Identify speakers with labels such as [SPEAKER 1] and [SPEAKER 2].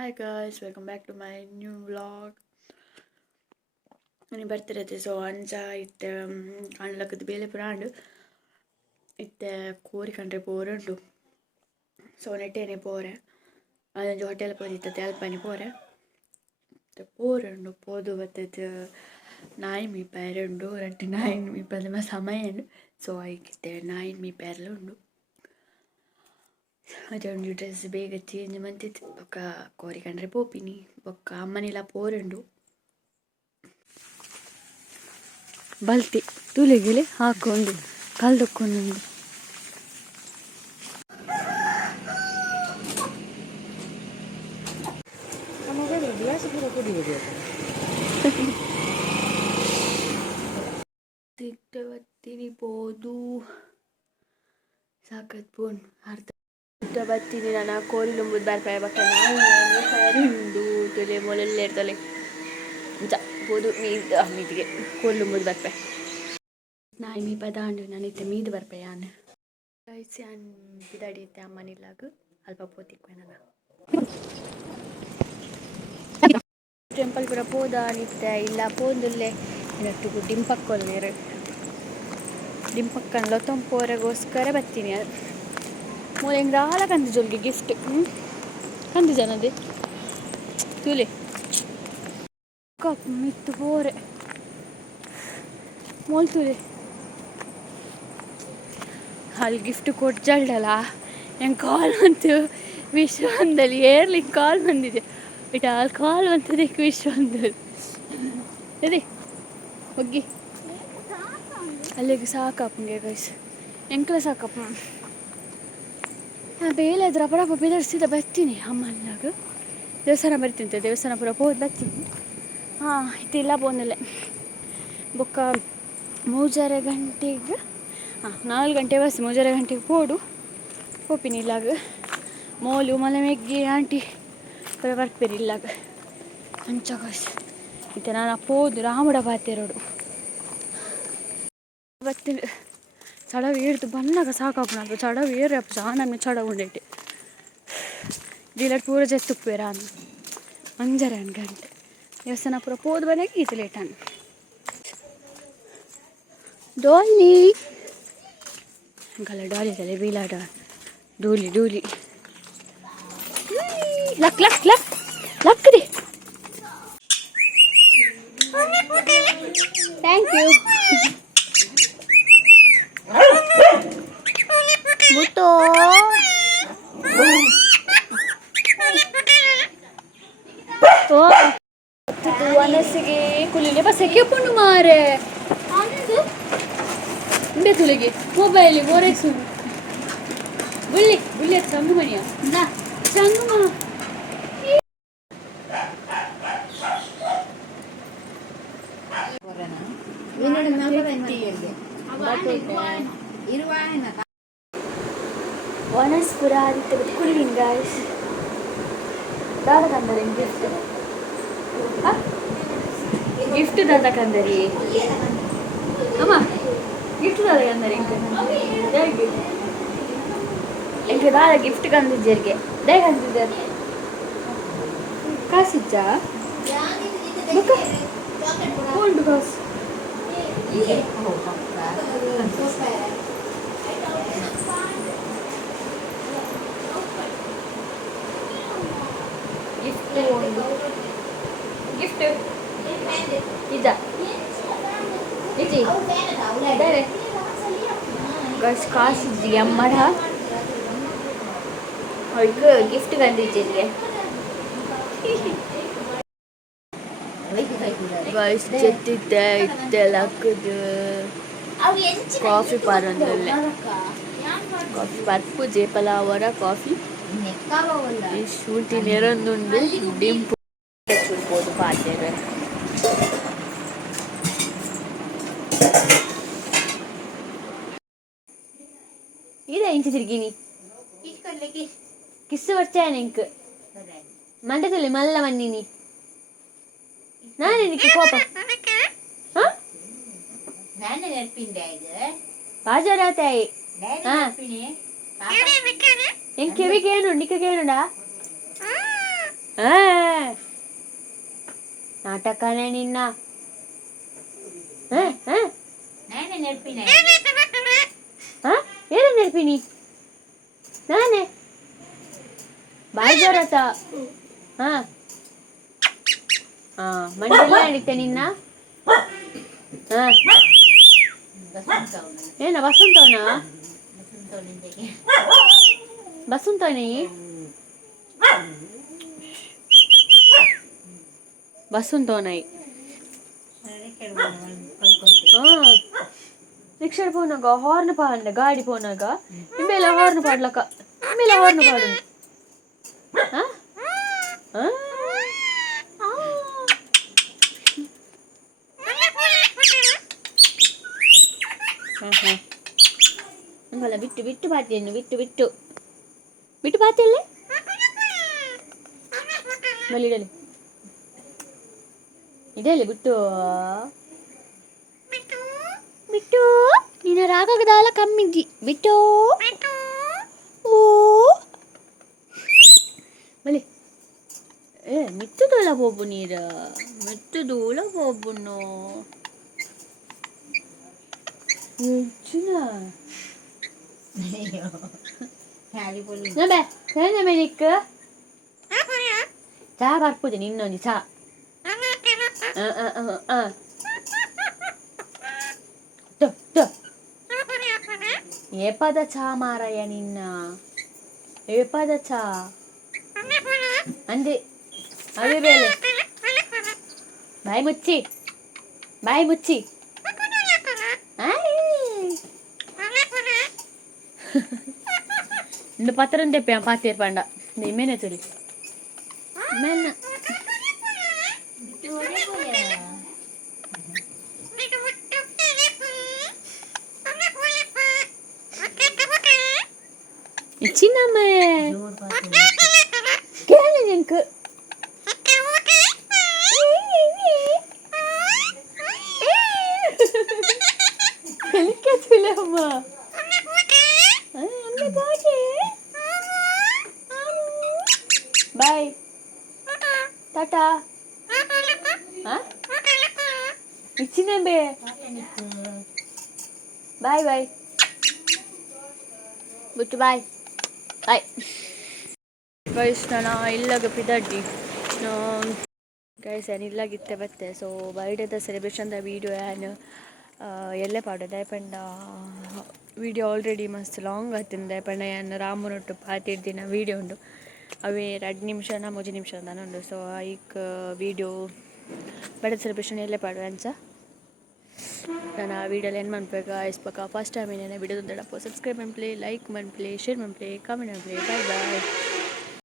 [SPEAKER 1] Hi guys, welcome back to my new vlog. ನನಗೆ ಬರ್ತಿರತ್ತೆ so ಅಂಚ ಇತ್ತೆ ಕಾಣ್ಲಕ್ಕದ ಬೇಲೆ ಪುರಾಂಡು ಇತ್ತೆ ಕೋರಿ ಕಂಡ್ರೆ ಪೋರುಂಡು ಸೊ ನೆಟ್ಟೇನೆ ಪೋರೆ ಅದೊಂದು ಹೋಟೆಲ್ ಪೋದಿತ್ತೆ ಅಲ್ಪನೆ ಪೋರೆ ಮತ್ತೆ ಪೋರುಂಡು ಪೋದು ಬತ್ತದ ನಾಯಿ ಮೀಪಾರುಂಡು ರಟ್ಟು ನಾಯಿ ಮೀಪದ ಸಮಯ ಸೊ ಐಕಿತ್ತೆ ನಾಯಿ ಮೀಪಾರಲು ಉಂಡು ಅದೊಂದು ಡ್ರೆಸ್ ಬೇಗ ಚೇಂಜ್ ಮಂತಿತ್ತು ಬೊಕ್ಕ ಕೋರಿಕಂಡ್ರೆ ಪೋಪಿನಿ ಬೊಕ್ಕ ಅಮ್ಮನೆಲ್ಲ ಪೋರುಂಡು. ಬಲ್ತಿ, ತುಳಿಗಿಲೆ ಹಾಕೊಂಡು ಕಲ್ದೊಕ್ಕೊಂಡು ಪೋದು. ಸಾಕತ್ ಪೂನ್, ಅರ್ಧ ಬತ್ತೀನಿ ನಾನು ಕೋರಿ ಲುಂಬುದು ಬರ್ಪಾಯ ಬಕ್ಕ ನಾವು ಸರಿಂದು ತೊಲೆ ಮೊಲೆಲ್ಲ ಇರ್ತಲೆ ಜ, ಹೋದು ಮೀದ್ ಮೀದಿಗೆ ಕೋರಿ ಲುಂಬುದು ಬರ್ಪೆ ನಾಯಿ ಮೀ ಪದಾಂಡು ನಾನು ಇತ್ತೆ ಮೀದು ಬರ್ಪೆ ಅನ್ನ ಕಳಿಸಿ ಅನ್ ಬಿದಾಡಿ ಇತ್ತೆ ಅಮ್ಮನಿಲ್ಲಾಗ ಅಲ್ಪ ಪೋತಿಕ್ವೆ ನಾನು. ಟೆಂಪಲ್ ಕೂಡ ಪೋದ ಅನಿತ್ತೆ ಇಲ್ಲ, ಪೋಂದುಲ್ಲೆ. ಇದಟ್ಟು ಡಿಂಪಕ್ಕೊಲ್ಲೇರು ಡಿಂಪಕ್ಕನ್ ಲೊತ್ತೊಂಪೋರೆಗೋಸ್ಕರ ಬರ್ತೀನಿ ಮೂಲೆಂಗ್ ರಾಲ ಕಂದು ಜೊಲ್ಗೆ ಗಿಫ್ಟ್ ಕಂದಿ ಕಂದು ಜನದೆ. ತೂಲೆ. ಕಪ್ ಮಿತ್ತು ಪೋರೆ ಮೋಲ್ ತೂಲೆ. ಅಲ್ಲಿ ಗಿಫ್ಟ್ ಕೊಟ್ಟು ಜಲ್ಡಲ್ಲ ಹೆಂಗೆ ಕಾಲ್ ಬಂತು? ವಿಶ್ವಂದಲ್ಲಿ ಏರ್ಲಿಕ್ಕೆ ಕಾಲ್ ಬಂದಿದೆ. ಬಿಟ್ಟು ಅಲ್ಲಿ ಕಾಲ್ ಬಂತದಕ್ಕೆ ವಿಶ್ವಂದಲ್ಲಿ. ಅದೇ ಹೋಗಿ ಅಲ್ಲಿಗೆ ಸಾಕಪ್ಪಂಗೆ ಗೈಸ್ ಎಂಕ್ಲ ಸಾಕಪ್ಪ. ನಾ ಬೇಲೆ ಅದ್ರ ಅಪರಪ್ಪ ಬೆದರ್ಸಿದ ಬರ್ತೀನಿ. ಅಮ್ಮನಾಗ ದೇವಸ್ಥಾನ ಬರ್ತೀನಿ ದೇವಸ್ಥಾನ ಪುರ ಹೋದ್ ಬರ್ತೀನಿ. ಹಾಂ ಇತ್ತಿಲ್ಲ ಬೋನಲ್ಲೇ. ಬೊಕ್ಕ ಮೂಜಾರೆ ಗಂಟೆಗೆ, ಹಾಂ, ನಾಲ್ಕು ಗಂಟೆ ಬಸ್ ಮೂಜಾರೆ ಗಂಟೆಗೆ ಪೋಡು ಹೋಗ್ತೀನಿ ಇಲ್ಲಾಗ. ಮೋಲು ಮಲೆ ಮೆಗ್ಗಿ ಆಂಟಿ, ಪುರ ಬರ್ಪೇರಿ ಇಲ್ಲಾಗ. ಅಂಚ ಗೈಸ್ ಇತ್ತೆ ನಾನು ಪೋದು ರಾಮಡ ಬಾತೆರೋಡು. ಬರ್ತೀನಿ ಬಂದಾಗ ಸಾಕಾಪು ನಾನು ಚಡವು ಏರಪ್ಪ ಜಾನನ್ನು ಚಡವು ಉಂಡೈತೆ. ಜಿಲಟ್ ಪೂರ ಜೆತ್ತು ಉಪ್ಪೇರ ಅನ್ನು ಅಂಜರ ಗಂಟೆ. ದೇವಸ್ಥಾನ ಪೂರ ಪೋದು ಬನೆಗೆ ಈತ ಲೇಟ್ ಅನ್ ಡೋಲಿ ಹಂಗಲ್ಲ ಡಾಲಿ ತಲೆ ಬೀಲಾಡ ಡೂಲಿ ಡೂಲಿ ಲಕ್ ಲಕ್ ಲಕ್. ಲಕ್ ರೀ. ಥ್ಯಾಂಕ್ ಯು ವನಸ್ಸಿಗೆ ಕುಲಿಲೆ ಬಸ್ಸಕ್ಕೆ ಪುಣ್ಣು ಮಾರೆ ಇಂಬೆ ತುಳಿಗೆ ಮೊಬೈಲ್ ಓರೆಕ್ಸು ಬುಳ್ಳಿ ಬುಳ್ಳಿ ಅದು ಸಂಗುಮಣಿಯ ಸಂಗುಮ ವನಸ್ಪುರ ಆದಿತ್ಯ ಕುಳಿನ್ ಗಾಯ್ಸ್ ದಾದ ಕಂದರಿ ಗಿಫ್ಟ್ ಗಿಫ್ಟ್ ದಾದ గిఫ్ట్ దండకందరి అమ్మా గిఫ్ట్ దండకందరి ఇంక దాని గిఫ్ట్ కందిజర్గే దే కందిజర్ కాసిచ్చా బుక్ కోల్డ్ కాస్ గిఫ్ట్ గిఫ్ట్ ಇದ. ಗಸ್ ಕಾಸಿದ್ದಿ ಅಮ್ಮಡ ಅವ್ರಿಗೆ ಗಿಫ್ಟ್ ಕಂದಿದ್ದಿರಿಗೆ ಗಸ್ ಚೆತ್ತಿದ್ದೆ ಇತ್ತೆಲ್ಲ ಹಾಕಿದ್ದು ಕಾಫಿ ಪಾರ್ ಅಂದಲ್ಲೇ ಕಾಫಿ ಪರ್ಪು ಜೇಪಲ ಅವರ ಕಾಫಿ ಈ ಶೂಟಿ ನೆರೊಂದುಂಡು ಡಿಂಪು. ఇదే ఇంక తిరిగిని కిస్సు వచ్చాను ఇంక మంటతులి మల్లవన్నీ నానే నీకు కోపం నాన్న నేర్పిందా
[SPEAKER 2] ఇది బాజరాతాయి ఇంకెవికేను
[SPEAKER 1] నీకేనుడా
[SPEAKER 2] నాటకానే
[SPEAKER 1] నిన్న
[SPEAKER 2] ನೆನಪಿನ
[SPEAKER 1] ಹ? ಏನು ನೆನಪಿನಿ ನಾನೇ ಬಾಯ್ ಜೋರತ ಹಾ ಹಾ ಮಂಡೆಲ್ಲ ನಡೀತೆ ನಿನ್ನ ಹಾ
[SPEAKER 2] ಬಸಂತವನ
[SPEAKER 1] ಏನ ವಸಂತವನ
[SPEAKER 2] ಬಸಂತವನಿಂದಗೆ
[SPEAKER 1] ಬಸಂತವನಿ ಬಸಂತವನೈ ರಿಕ್ಷಡ್ ಪೋನಾಗ ಹಾರ್ನ್ ಪಾಡ್ನ ಗಾಡಿ ಪೋನಾಗ ನಿಮ್ಮೆಲ್ಲ ಹಾರ್ನ್ ಪಾಡ್ಲಕ್ಕ ನಿಮ್ಮೆಲ್ಲ ಹಾರ್ನ್ ಪಾಡು ಹಂಗಲ್ಲ ಬಿಟ್ಟು ಬಿಟ್ಟು ಪಾಡ್ತೀನಿ ಬಿಟ್ಟು ಬಿಟ್ಟು ಬಿಟ್ಟು ಪಾತಿಯಲ್ಲೇ ಮಲ್ಲಿಡಲಿ ಇದೆಯಲ್ಲಿ ಬಿಟ್ಟು? ಬಿಟ್ಟು? ನಿನ್ನ ರಾಗದಾಲ ಕಮ್ಮಿಗಿ. ಬಿಟ್ಟು? ಓ ಮಲ್ಲಿ ಏ ಮಿತ್ತದೋಳ ಬೋಬು ನೀರ. ನಿನ್ನ ಬೋಬುನು. เอ
[SPEAKER 2] อ
[SPEAKER 1] เออเออเออเดอะเดอะ ఏ పద చా మారయ్య నిన్న ఏ పద చా అంది అది వేలే బాయ్ ముచ్చి బాయ్ ముచ్చి இந்த பத்திரம் தேப்பேன் பார்த்து இருப்பாண்டா இந்த இமேனே சொல்லி மேன்ன Katiname.
[SPEAKER 2] Gerne den
[SPEAKER 1] Kö. Delikatüle ama. Anne böyle. Bye. Tata. Ha? İçine be. Bye bye. Goodbye. Bye guys ನಾನು ಇಲ್ಲಾಗ ಪಿದಡ್ಡಿ. ಗೈಸ್ ನಾನು ಇಲ್ಲಾಗಿತ್ತೆ ಬತ್ತೆ ಸೊ ಬರ್ಡೇದ ಸೆಲೆಬ್ರೇಷನ್ದ ವೀಡಿಯೋ ಏನು ಎಲ್ಲೇ ಪಾಡು? ದಯಪಂಡ ವೀಡಿಯೋ ಆಲ್ರೆಡಿ ಮಸ್ತ್ ಲಾಂಗ್ ಆತಿಂದ ದಯಪಂಡ. ಏನು, ರಾಮನೊಟ್ಟು ಪಾತಿರ್ದಿನ ವೀಡಿಯೋ ಉಂಡು. ಅವೇ ಎರಡು ನಿಮಿಷನ ಮೂಜಿ ನಿಮಿಷ ಉಂಡು ಸೊ ಐಕ್ ವೀಡಿಯೋ ಬರ್ಡೇ ಸೆಲೆಬ್ರೇಷನ್ ಎಲ್ಲೇ ಪಾಡು ಅಂಚ ನಾನು ಆ ವೀಡಿಯೋಲಿ ಏನು ಮಾಡ್ಬೇಕು ಪಕ್ಕ ಫಸ್ಟ್ ಟೈಮ್ ಏನೇನು ವಿಡಿಯೋ ಸಬ್ಸ್ಕ್ರೈಬ್ ಮಾಡಿ ಲೈಕ್ ಮಾಡಿ ಶೇರ್ ಮಾಡಿ ಕಾಮೆಂಟ್ ಮಾಡಿ ಬಾಯ್ ಬಾಯ್